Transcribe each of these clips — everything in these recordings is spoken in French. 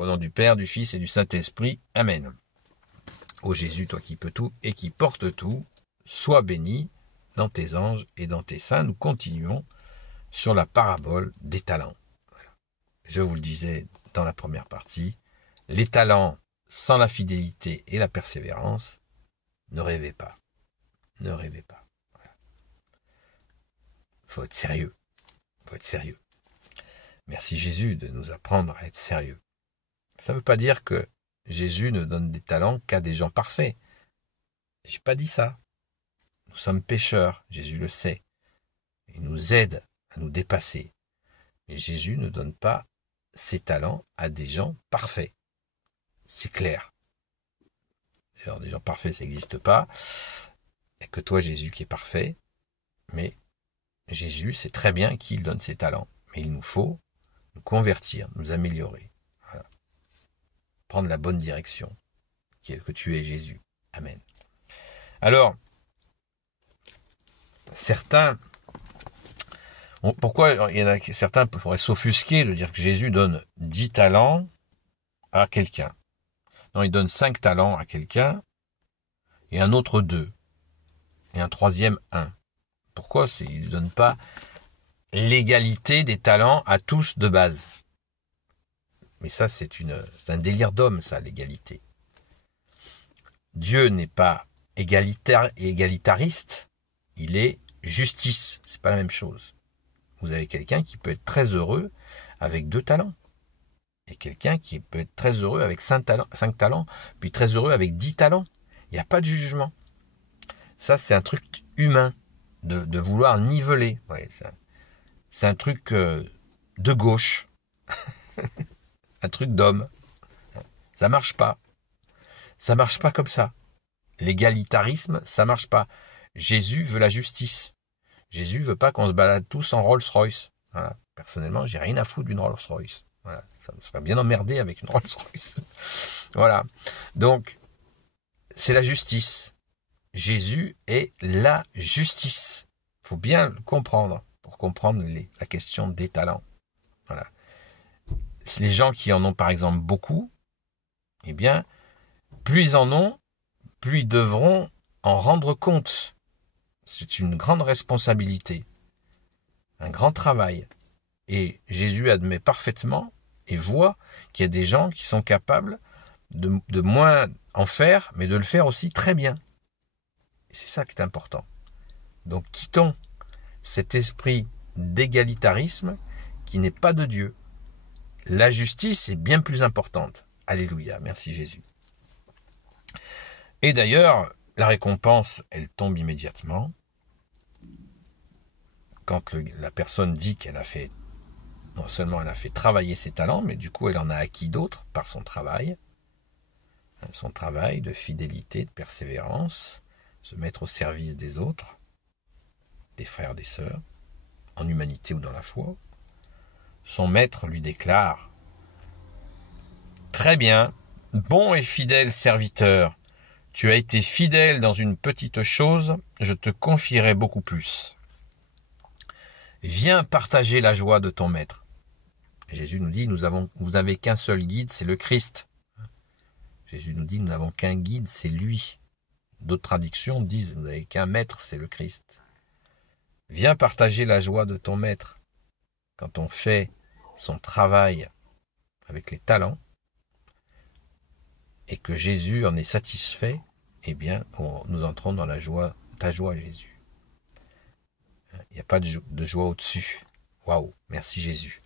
Au nom du Père, du Fils et du Saint-Esprit. Amen. Ô Jésus, toi qui peux tout et qui portes tout, sois béni dans tes anges et dans tes saints. Nous continuons sur la parabole des talents. Voilà. Je vous le disais dans la première partie, les talents sans la fidélité et la persévérance, ne rêvez pas. Ne rêvez pas. Voilà. Faut être sérieux. Faut être sérieux. Merci Jésus de nous apprendre à être sérieux. Ça ne veut pas dire que Jésus ne donne des talents qu'à des gens parfaits. J'ai pas dit ça. Nous sommes pécheurs, Jésus le sait. Il nous aide à nous dépasser. Mais Jésus ne donne pas ses talents à des gens parfaits. C'est clair. D'ailleurs, des gens parfaits, ça n'existe pas. Il n'y a que toi, Jésus, qui est parfait. Mais Jésus sait très bien qu'il donne ses talents. Mais il nous faut nous convertir, nous améliorer. Voilà. Prendre la bonne direction. Que tu es Jésus. Amen. Alors, certains... Pourquoi il y en a certains pourraient s'offusquer de dire que Jésus donne 10 talents à quelqu'un? Non, il donne 5 talents à quelqu'un, et un autre 2, et un troisième 1. Pourquoi il ne donne pas l'égalité des talents à tous de base? Mais ça, c'est un délire d'homme, ça, l'égalité. Dieu n'est pas égalitaire et égalitariste, il est justice, c'est pas la même chose. Vous avez quelqu'un qui peut être très heureux avec 2 talents. Et quelqu'un qui peut être très heureux avec 5 talents, puis très heureux avec 10 talents. Il n'y a pas de jugement. Ça, c'est un truc humain, de vouloir niveler. Ouais, c'est un truc de gauche. Un truc d'homme. Ça marche pas. Ça marche pas comme ça. L'égalitarisme, ça marche pas. Jésus veut la justice. Jésus veut pas qu'on se balade tous en Rolls-Royce. Voilà. Personnellement, j'ai rien à foutre d'une Rolls-Royce. Voilà. Ça me serait bien emmerdé avec une Rolls-Royce. Voilà. Donc, c'est la justice. Jésus est la justice. Faut bien le comprendre pour comprendre la question des talents. Voilà. Les gens qui en ont par exemple beaucoup, eh bien, plus ils en ont, plus ils devront en rendre compte. C'est une grande responsabilité, un grand travail. Et Jésus admet parfaitement et voit qu'il y a des gens qui sont capables de moins en faire, mais de le faire aussi très bien. Et c'est ça qui est important. Donc quittons cet esprit d'égalitarisme qui n'est pas de Dieu. La justice est bien plus importante. Alléluia, merci Jésus. Et d'ailleurs, la récompense, elle tombe immédiatement. Quand la personne dit qu'elle a fait, non seulement elle a fait travailler ses talents, mais du coup elle en a acquis d'autres par son travail de fidélité, de persévérance, se mettre au service des autres, des frères, des sœurs, en humanité ou dans la foi. Son maître lui déclare: très bien, bon et fidèle serviteur, tu as été fidèle dans une petite chose, je te confierai beaucoup plus. Viens partager la joie de ton maître. Jésus nous dit, vous n'avez qu'un seul guide, c'est le Christ. Jésus nous dit, nous n'avons qu'un guide, c'est lui. D'autres traductions disent, vous n'avez qu'un maître, c'est le Christ. Viens partager la joie de ton maître. Quand on fait son travail avec les talents, et que Jésus en est satisfait, eh bien, nous entrons dans la joie, ta joie, Jésus. Il n'y a pas de joie au-dessus. Waouh, merci Jésus.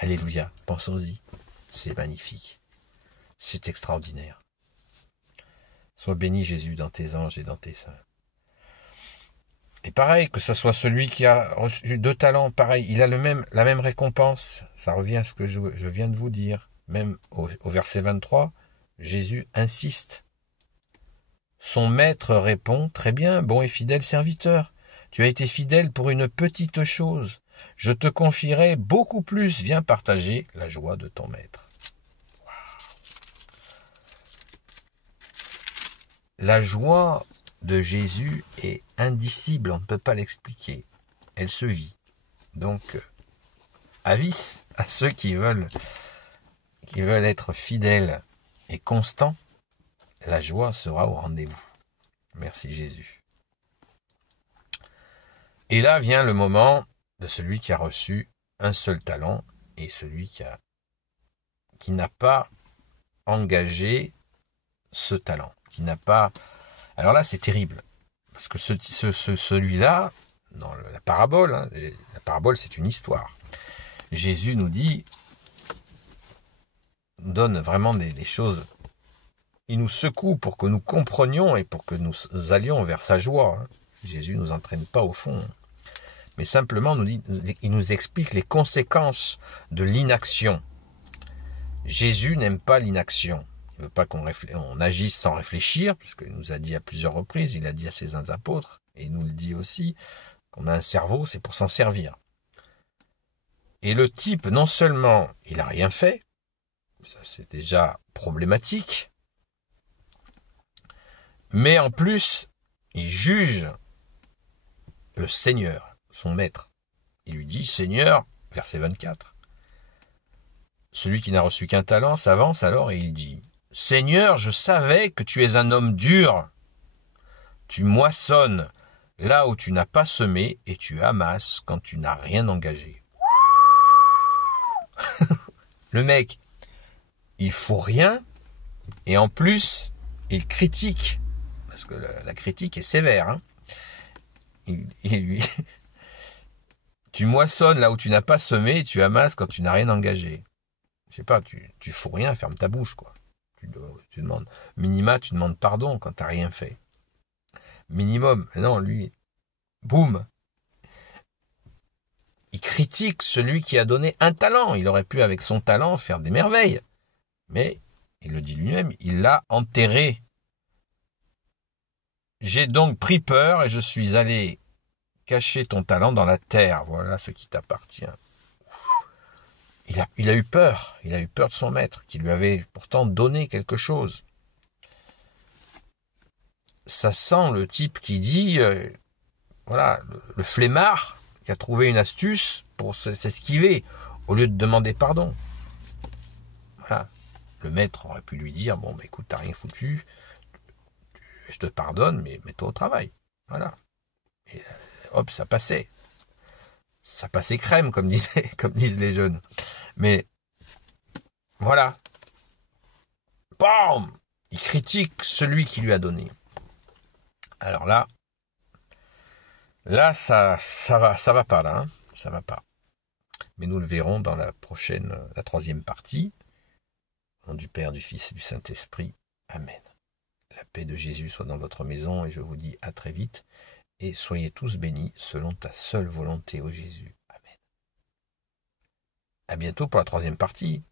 Alléluia, pensons-y. C'est magnifique. C'est extraordinaire. Sois béni Jésus dans tes anges et dans tes saints. Et pareil, que ce soit celui qui a reçu 2 talents, pareil, il a la même récompense. Ça revient à ce que je viens de vous dire. Même au verset 23, Jésus insiste. Son maître répond, très bien, bon et fidèle serviteur. Tu as été fidèle pour une petite chose. Je te confierai beaucoup plus. Viens partager la joie de ton maître. Wow. La joie de Jésus est indicible, on ne peut pas l'expliquer. Elle se vit. Donc, avis à ceux qui qui veulent être fidèles et constants, la joie sera au rendez-vous. Merci Jésus. Et là vient le moment de celui qui a reçu un seul talent et celui qui n'a pas engagé ce talent, qui n'a pas... Alors là, c'est terrible, parce que celui-là, dans la parabole, la parabole, c'est une histoire. Jésus nous donne vraiment des choses. Il nous secoue pour que nous comprenions et pour que nous allions vers sa joie. Jésus ne nous entraîne pas au fond, mais simplement il nous explique les conséquences de l'inaction. Jésus n'aime pas l'inaction. Il ne veut pas qu'on agisse sans réfléchir, puisqu'il nous a dit à plusieurs reprises, il a dit à ses apôtres, et il nous le dit aussi, qu'on a un cerveau, c'est pour s'en servir. Et le type, non seulement il n'a rien fait, ça c'est déjà problématique, mais en plus, il juge le Seigneur, son maître. Il lui dit, Seigneur, verset 24, celui qui n'a reçu qu'un talent s'avance alors et il dit, Seigneur, je savais que tu es un homme dur. Tu moissonnes là où tu n'as pas semé et tu amasses quand tu n'as rien engagé. Le mec, il fout rien et en plus, il critique. Parce que la critique est sévère. Tu moissonnes là où tu n'as pas semé et tu amasses quand tu n'as rien engagé. Je sais pas, tu fous rien, ferme ta bouche, quoi. Tu demandes, minima, tu demandes pardon quand t'as rien fait. Minimum, non, lui, boum. Il critique celui qui a donné un talent. Il aurait pu, avec son talent, faire des merveilles. Mais, il le dit lui-même, il l'a enterré. J'ai donc pris peur et je suis allé cacher ton talent dans la terre. Voilà ce qui t'appartient. Il a eu peur de son maître, qui lui avait pourtant donné quelque chose. Ça sent le type qui dit, voilà, le flemmard qui a trouvé une astuce pour s'esquiver, au lieu de demander pardon. Voilà, le maître aurait pu lui dire, bon, bah, écoute, t'as rien foutu, je te pardonne, mais mets-toi au travail. Voilà. Et hop, ça passait. Ça passait crème, comme disent les jeunes. Mais, voilà. Bam! Il critique celui qui lui a donné. Alors là, ça va pas là, ça va pas. Mais nous le verrons dans la troisième partie. Au nom du Père, du Fils et du Saint-Esprit. Amen. La paix de Jésus soit dans votre maison et je vous dis à très vite. Et soyez tous bénis selon ta seule volonté, ô Jésus. Amen. À bientôt pour la troisième partie.